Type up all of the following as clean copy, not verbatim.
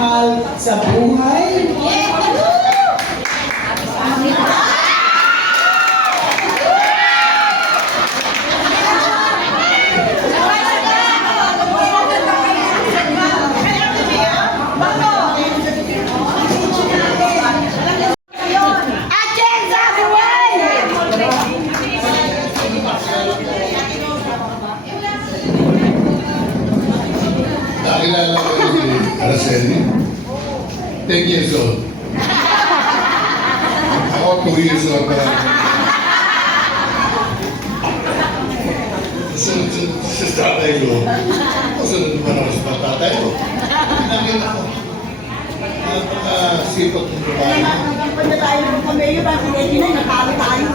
mahal sa buhay. Nakilala ko si Araceli, 10 years old. Ako 2 years old pa lang. Sa tatay ko, kasunod naman ako sa tatay ko. Nakita ko. Napakasipag ng babae. Pagka tayo ng pamayo, bakit hindi na natalo tayo?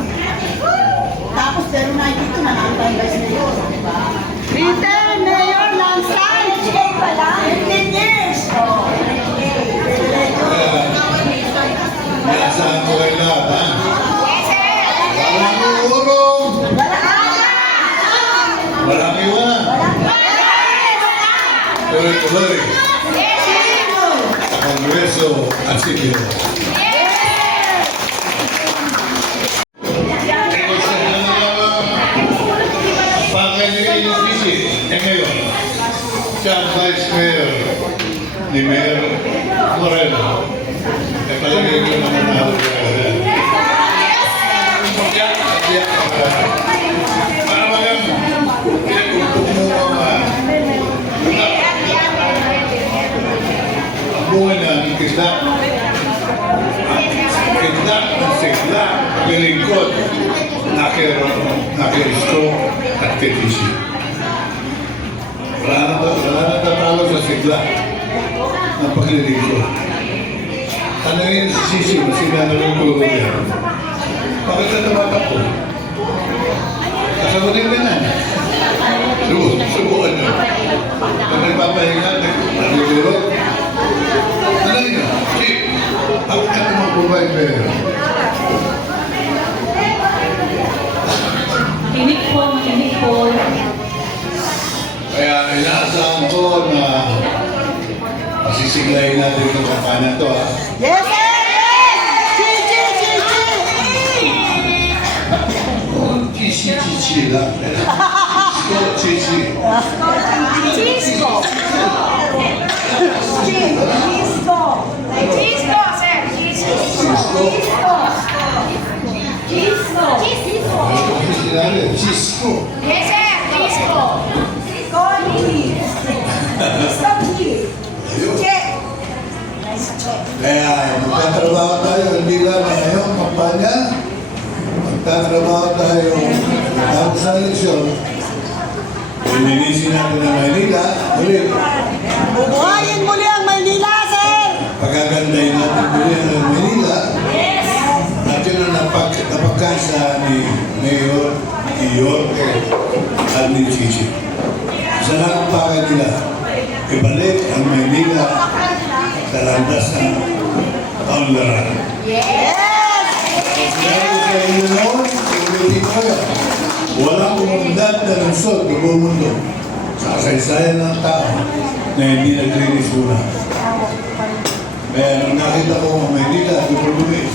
Tapos pero nakikita na lang tayo guys na yun, di ba? Peter, Mayor, Lansay! Check pa lang! 15 years! Oh, Naasahan ko kayo lahat, ha? Walang urong! Walang iwan! Tuloy-tuloy! Sa Kongreso at Sipilo. Ngayon, siya ang Vice Mayor ni Mayor Moreno. Eh, palagay ko naman na para magang pinagpupok mo ang buhay na ang kisla. Kisla ng sigla, pilingkod, nakirisko at kitisi. Wala na tatalo sa sigla ng paglilingkod. Ano yung sisi mo? Sinabi ng puro niya. Bakit ka tumatakbo? Kasagutin ka na. Subukan nyo. Pag nagpapahinga, nagdudurot. Ano yun? Chief, bakit ka tumaprovide pera? Makinig po. Kaya inaasahan ko na pasisiglayin natin itong kampanan to, ha? Yes, sir! Yes! Chichi! Chichi lang. Chichi. Chisco! Chisco, sir! Cisco. Cisco. Yes, sir! Chisco! Kaya magtatrabaho tayo, hindi lang ngayong kampanya. Magtatrabaho tayo tapos sa eleksyon. Linisin natin ang Maynila. Muli. Bubuhayin muli ang Maynila, sir! Pagagandahin natin muli ang Maynila. At yun ang napagkasa ni Mayor Iorque at ni Chichi. Sa lahat pa nila, ibalik ang Maynila sa landas ng kaunlaran. Yes! Dahil sa inyo noon, ulitin ko yan. Walang umundad na lungsod sa buong mundo sa kasaysayan ng tao na hindi naglinis muna. Kaya nung nakita ko ang Maynila, dupulumi.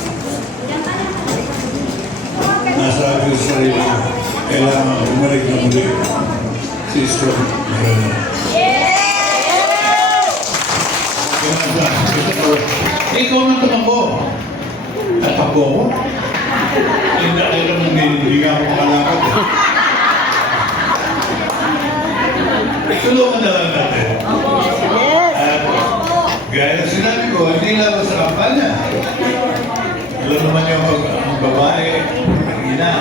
Nasabi ko sa sarili ko, kailangan bumalik na muli si Isko Moreno. Ikaw nang tumakbo. At takbo ko. Hindi ako hindi ako makalakad. Tulungan na lang natin. At gaya na sinabi ko, hindi lang sa kampanya. Alam naman yung babae, ang ina,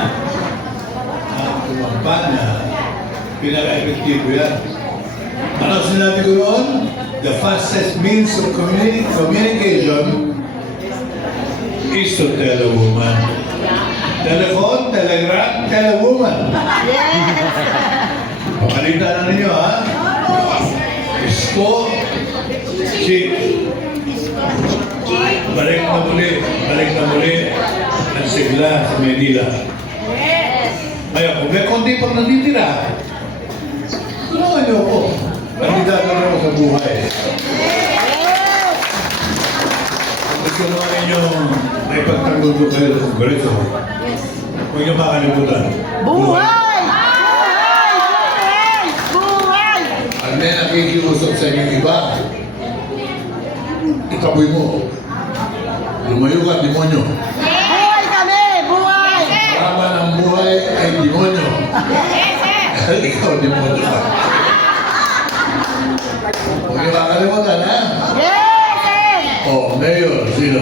ang kampanya, pinaka-efektibo yan. Ano sinabi ko noon? The fastest means of communication is to tell a woman. Telephone, telegram, tell a woman. Pakalita na ninyo, ha? Isko, Chief. Balik na muli ang sigla sa Manila. Ngayon, kung may konti pang natitira, tulungan niyo ako. Kandidato na ako sa buhay. gusto mo inyong naipagtanggol kayo sa Kongreso, huwag niyo makalimutan. Buhay! Buhay! Buhay! Buhay! Ang may nakikiusap sa inyong iba, itaboy mo. Lumayo ka, demonyo. Buhay kami! Buhay! Kalaban ang buhay ay demonyo. Ikaw, demonyo ka. Huwag niyo kakalimutan, ha? Yes! Sir! Oh, Mayor, sino?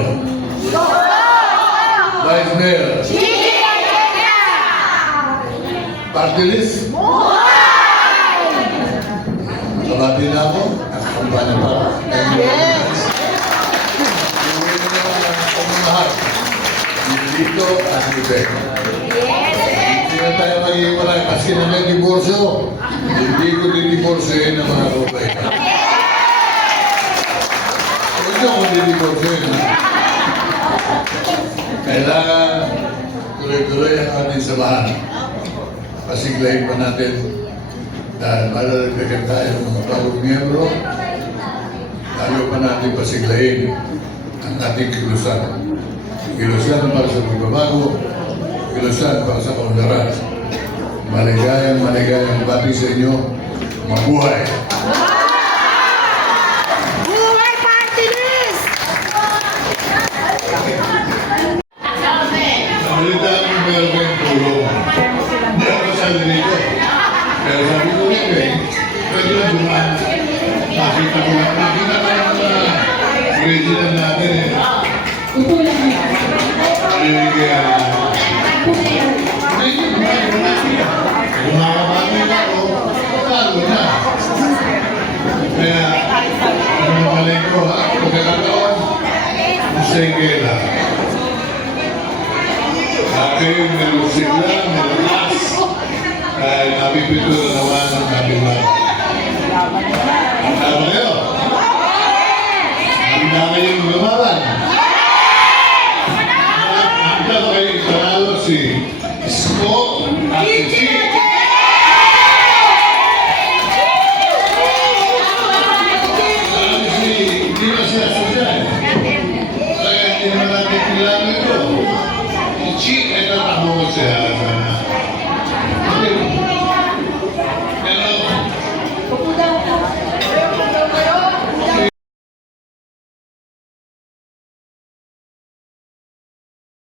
Vice Mayor, Gigi Arteaga! Party List. Kabati na ako, nakakumpanya pa ako. Yes! Iuwi mo naman ang pamamahal. Dito at Quebec. Hindi na tayo mag-iwalay kasi na may diborsyo. Hindi ko didiborsyoin ang mga kabaitan. Huwag niyo akong didiborsyoin. Kailangan tuloy-tuloy ang ating samahan. Pasiglahin pa natin dahil malalagdagan tayo ng mga bagong miyembro. Lalo pa natin pasiglahin ang ating kilusan. Kilusan para sa pagbabago, kilusan para sa kaunlaran. Maligayang bati sa inyo. Mabuhay! Buhay Party List! Nabalita ko meron kayong tulong. Hindi ako kasali dito. Pero sabi ko rin pwede na dumaan. Nakita ko yung mga president natin Marinig kaya Kumakabati na ako, talo na. Kaya, ano naman ko ha, pagkakataon, sige lang. Kayo meron sigla, may lakas. Dahil napipito na